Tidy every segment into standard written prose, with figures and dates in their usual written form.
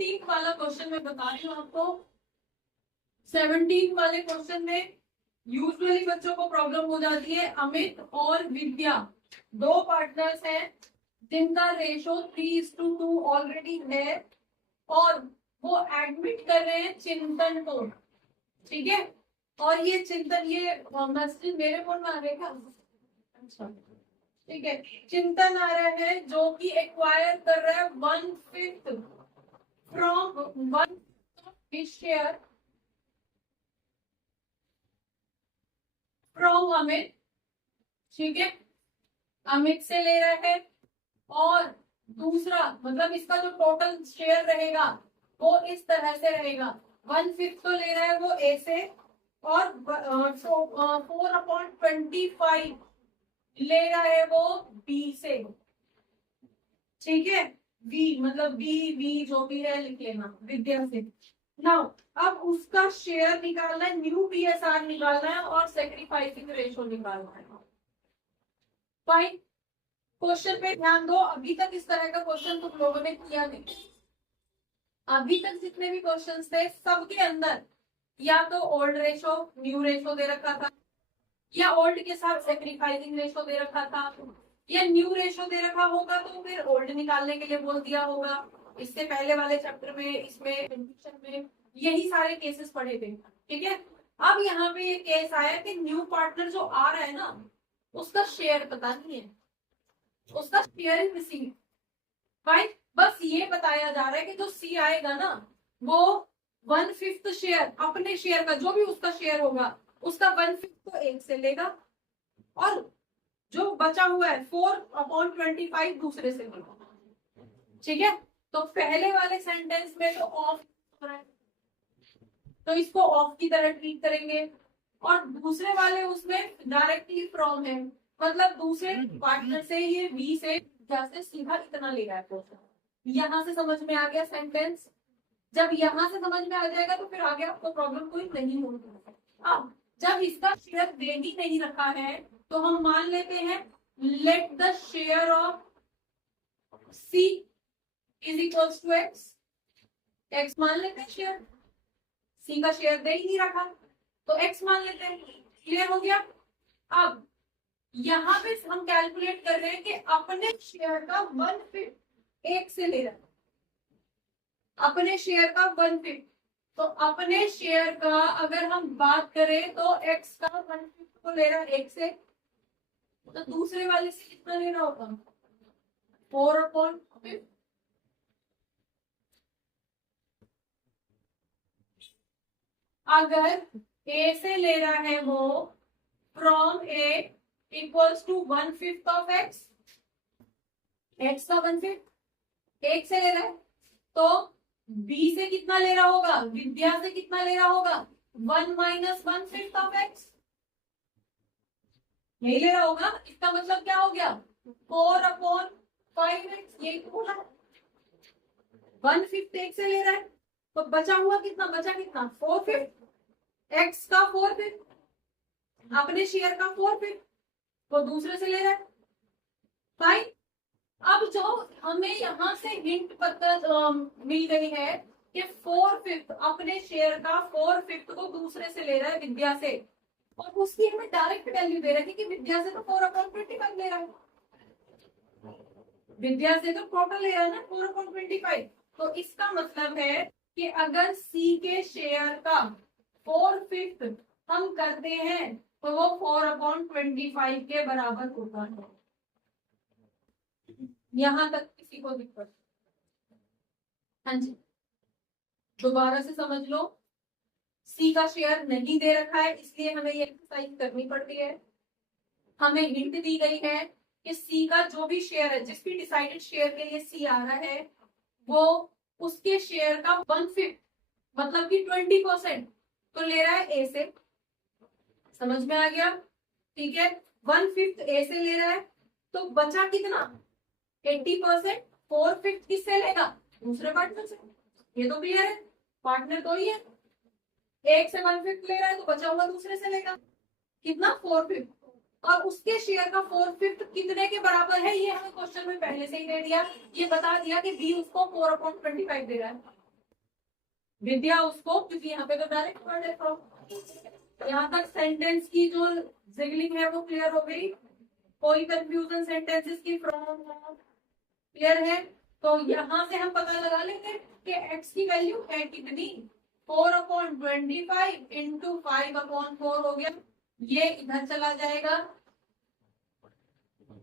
17 वाला क्वेश्चन मैं बता रही हूँ आपको। 17 वाले क्वेश्चन में यूजुअली बच्चों को प्रॉब्लम हो जाती है। अमित और विद्या दो पार्टनर्स हैं जिनका रेशो 3:2 ऑलरेडी है और वो एडमिट कर रहे हैं चिंतन को, ठीक है। और ये चिंतन, ये मैसेज मेरे फोन में आ रहे क्या? अच्छा, ठीक है। चिंतन आ रहा है जो कि एक्वायर कर रहा है 1/5 फ्रॉम 1 शेयर फ्रॉम अमित, ठीक है। अमित से ले रहा है और दूसरा मतलब इसका जो टोटल शेयर रहेगा वो इस तरह से रहेगा। 1/5 तो ले रहा है वो ए से और 4/25 ले रहा है वो बी से, ठीक है। बी मतलब बी जो भी है लिख लेना, विद्या से। नाउ अब उसका शेयर निकालना है, न्यू पीएसआर निकालना है और सेक्रीफाइसिंग रेशो निकालना है। फाइन, क्वेश्चन पे ध्यान दो। अभी तक इस तरह का क्वेश्चन तुम लोगों ने किया नहीं। अभी तक जितने भी क्वेश्चन थे सबके अंदर या तो ओल्ड रेशो न्यू रेशो दे रखा था, या ओल्ड के साथ सेक्रीफाइसिंग रेशो दे रखा था, या न्यू रेशो दे रखा होगा तो फिर ओल्ड निकालने के लिए बोल दिया होगा। इससे पहले वाले चैप्टर में इसमें कंडीशन में यही सारे केसेस पढ़े थे, ठीक है। अब यहाँ पे ये केस आया कि न्यू पार्टनर जो आ रहा है ना उसका शेयर पता नहीं है, उसका शेयर इज मिसिंग। फाइन, बस ये बताया जा रहा है कि जो सी आएगा ना वो 1/5 शेयर, अपने शेयर का जो भी उसका शेयर होगा उसका 1/5 तो एक से लेगा और जो बचा हुआ है 4/25 दूसरे से लेगा, ठीक है। तो पहले वाले सेंटेंस में तो ऑफ हो रहा है तो इसको ऑफ की तरह ट्रीट करेंगे, और दूसरे वाले उसमें डायरेक्टली फ्रॉम है, मतलब दूसरे पार्टनर से ये बी से जैसे सीधा इतना ले रहा है क्वेश्चन। यहां से समझ में आ गया सेंटेंस? जब यहां से समझ में आ जाएगा तो फिर आगे आपको प्रॉब्लम कोई नहीं होगी। अब जब इसका शेयर दे ही नहीं रखा है तो हम मान लेते हैं let the share of C is equals to X. X मान लेते हैं शेयर, सी का शेयर दे ही नहीं रखा तो एक्स मान लेते हैं। क्लियर हो गया? अब यहाँ पे हम कैलकुलेट कर रहे हैं कि अपने शेयर का 1/5 एक से ले रहा है, अपने शेयर का 1/5। तो अपने शेयर का अगर हम बात करें तो एक्स का 1/5 को ले रहा है एक से, तो दूसरे वाले से कितना लेना होगा? 4/5। अगर ए से ले रहा है वो from A equals to 1/5 of X, X का 1/5 एक से ले रहा है तो बी से कितना ले रहा होगा? विद्या से कितना ले रहा होगा? 1 - 1/5 ऑफ एक्स नहीं ले रहा होगा। इसका मतलब क्या हो गया? 4/5x। यही तो बोला, 1/5 एक से ले रहा है तो बचा हुआ कितना? बचा कितना? 4/5। एक्स का 4/5, अपने शेयर का 4/5 वो दूसरे से ले रहा है। फाइन, अब जो हमें यहाँ से हिंट पता मिल गई है कि 4/5 अपने शेयर का 4/5 को दूसरे से ले रहा है विद्या से, और उसकी हमें डायरेक्ट वैल्यू दे रहा है कि विद्या से तो 4/25 ले रहा है, विद्या से तो टोटल ले रहा है ना 4/25। तो इसका मतलब है कि अगर सी के शेयर का 4/5 हम करते हैं तो वो 4/25 के बराबर होता है। यहां तक किसी को दिक्कत? हाँ जी, दोबारा से समझ लो। सी का शेयर नहीं दे रखा है इसलिए हमें ये एक्सरसाइज करनी पड़ती है। हमें हिंट दी गई है कि सी का जो भी शेयर है, जिस भी डिसाइडेड शेयर के लिए सी आ रहा है वो उसके शेयर का 1/5 मतलब कि 20% तो ले रहा है ए से। समझ में आ गया? ठीक है, 1/5 ए से ले रहा है तो बचा कितना? 80%। 4/5 किससे लेगा? दूसरे पार्टनर से। ये तो क्लियर है, पार्टनर तो ही है। एक से 1/5 ले रहा है तो बचा हुआ दूसरे से लेगा कितना? 4/5। और उसके शेयर का 4/5 कितने के बराबर है ये हमें क्वेश्चन में पहले से ही दे दिया। ये बता दिया कि बी उसको 4/25 दे रहा है। विद्या उसको, क्योंकि यहाँ पे तो डायरेक्ट वर्ड है फ्रॉम। यहाँ तक सेंटेंस की जो जिगलिंग है वो क्लियर हो गई। कोई कंफ्यूजन सेंटेंसेस की फ्रॉम क्लियर है? तो यहाँ से हम पता लगा लेंगे कि x की वैल्यू है कितनी, 4/25 इंटू 5/4 हो गया, ये इधर चला जाएगा,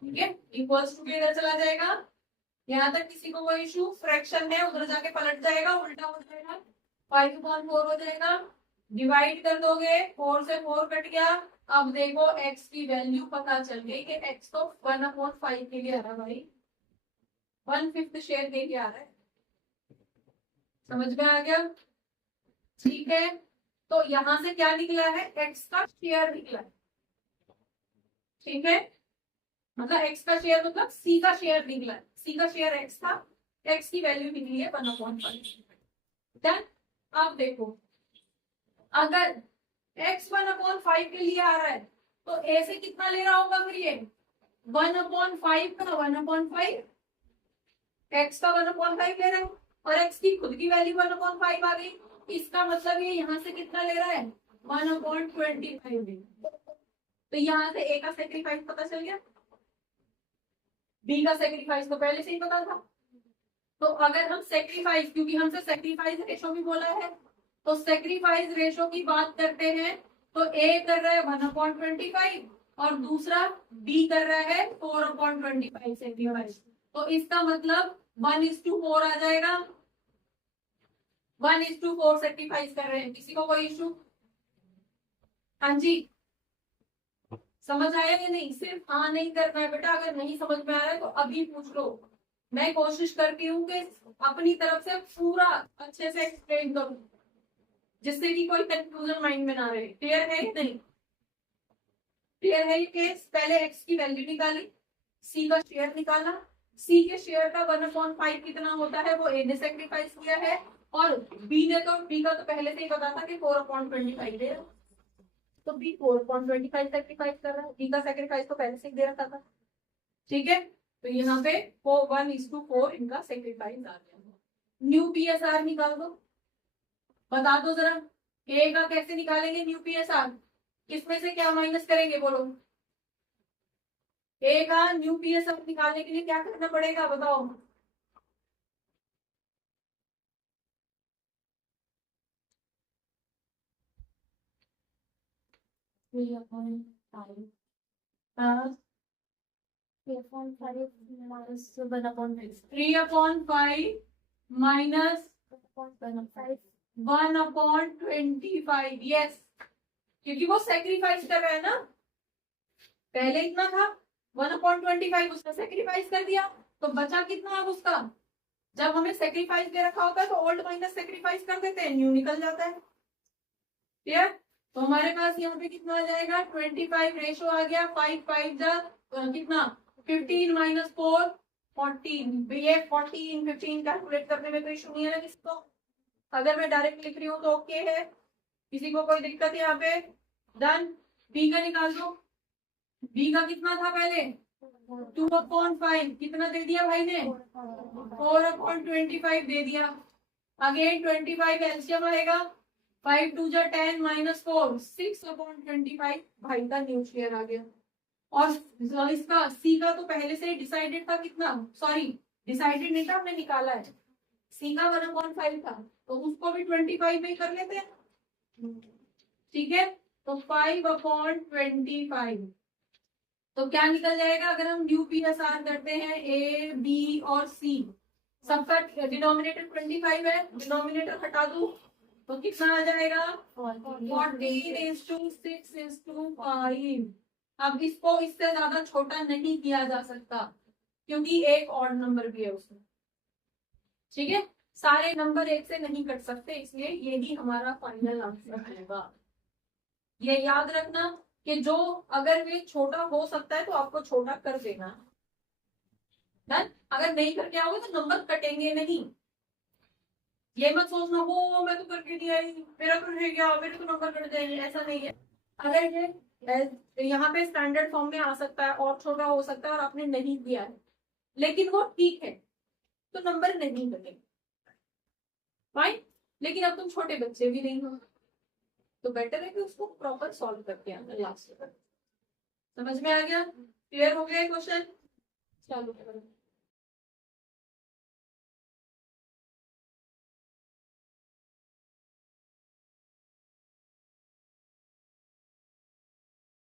ठीक है, इक्वल्स टू इधर चला जाएगा। यहाँ तक किसी को कोई इशू? फ्रैक्शन है, उधर जाके पलट जाएगा, उल्टा हो जाएगा, 5/4 हो जाएगा। डिवाइड कर दोगे, 4 से 4 कट गया। अब देखो x की वैल्यू पता चल गई कि x तो 1/5 के लिए आ रहा भाई, 1/5 शेयर दे के आ रहा है। समझ में आ गया? ठीक है, तो यहां से क्या निकला है? x का शेयर निकला है, ठीक है, मतलब x का शेयर मतलब c का शेयर निकला है, c का शेयर x था, x की वैल्यू निकली है 1/5। डन। अब देखो, अगर x 1/5 के लिए आ रहा है तो a से कितना ले रहा होगा फिर ये? 1/5 का 1/5, x का 1/5 ले रहा है, और x की खुद की वैल्यू 1/5 आ गई। इसका मतलब ये यहाँ से कितना ले रहा है? 1/25। तो यहाँ से a का सेक्रीफाइस पता चल गया, b का सेक्रीफाइस तो पहले से ही पता था। तो अगर हम सेक्रीफाइस, क्योंकि हमसे सेक्रीफाइस रेशो भी बोला है, तो सेक्रीफाइस रेशो की बात करते हैं तो a कर रहा है 1/25 और दूसरा b कर रहा है 4/25 सेक्रीफाइस। तो इसका मतलब 1:4 आ जाएगा, 1:4 सेक्रीफाइस कर रहे हैं। किसी को कोई इशू? हाँ जी, समझ आया या नहीं? सिर्फ हाँ नहीं करना है बेटा, अगर नहीं समझ में आ रहा है तो अभी पूछ लो। मैं कोशिश करती हूँ कि अपनी तरफ से पूरा अच्छे से एक्सप्लेन करूँ, जिससे कि कोई कंफ्यूजन माइंड में ना रहे। क्लियर है या नहीं? क्लियर है ये केस? पहले x की वैल्यू निकाली, c का शेयर निकाला, c के शेयर का 1/5 कितना होता है वो a ने सेक्रीफाइस किया है, और b ने तो b का तो पहले से ही पता था कि 4/25 दे रहा, तो b 4/25 सेक्रीफाइस कर रहा है, b का सेक्रीफाइस तो पहले से ही दे रखा था, ठीक है। तो यहाँ पे 1:4 इनका सेक्रीफाइस आ गया। न्यू PSR निकाल दो, बता दो जरा, a का कैसे निकालेंगे न्यू PSR? किसमें से क्या माइनस करेंगे बोलो? a का न्यू PSR निकालने के लिए क्या करना पड़ेगा बताओ? -1/25, यस, क्योंकि वो सेक्रीफाइस कर रहा है ना, पहले इतना था 1/25, उसने सेक्रीफाइस कर दिया, तो बचा कितना अब उसका? जब हमें सेक्रीफाइस दे रखा होता है तो ओल्ड माइनस सेक्रीफाइस कर देते हैं, न्यू निकल जाता है। क्लियर? तो हमारे पास यहाँ पे कितना आ जाएगा? 25 रेशो आ गया, 5 5 जा कितना? 15 - 4 14। ये 14 15 कैलकुलेट करने में कोई इशू नहीं है ना किसको? अगर मैं डायरेक्ट लिख रही हूँ तो ओके है, किसी को कोई दिक्कत है यहाँ पे? डन। बी का निकाल दो, बी का कितना था पहले? 2/5, कितना दे दिया भाई ने? 4/25 दे दिया। अगेन 25 एलसीएम आएगा, 5 2 जा 10 -4 6/25 भाई का न्यू शेयर आ गया। और इसका सी का तो पहले से ही डिसाइडेड था, कितना? सॉरी, डिसाइडेड नहीं था, हमने निकाला है। सी का 1/5 था, तो उसको भी 25 में ही कर लेते हैं, ठीक है। तो 5/25, तो क्या निकल जाएगा अगर हम न्यू PSR करते हैं? ए बी और सी, सबका डिनोमिनेटर 25 है, डिनोमिनेटर हटा दो तो कितना आ जाएगा? 14:6:5। अब इसको इससे ज्यादा छोटा नहीं किया जा सकता, क्योंकि एक ऑड नंबर भी है उसमें, ठीक है। सारे नंबर एक से नहीं कट सकते, इसलिए ये ही हमारा फाइनल आंसर रहेगा। ये याद रखना कि जो अगर ये छोटा हो सकता है तो आपको छोटा कर देना। डन। अगर नहीं करके आओगे तो नंबर कटेंगे नहीं। ये मत सोचना हो मैं तो करके नहीं आई, मेरा तो रह गया, मेरे तो नंबर कट जाएंगे, ऐसा नहीं है। अगर ये यहाँ पे स्टैंडर्ड फॉर्म में आ सकता है और छोटा हो सकता है और आपने नहीं किया है, लेकिन वो ठीक है, तो नंबर नहीं कटेंगे। फाइन। लेकिन अब तुम छोटे बच्चे भी नहीं हो, तो बेटर है कि उसको प्रॉपर सॉल्व करके आना लास्ट तक। समझ में आ गया? क्लियर हो गया क्वेश्चन? चलो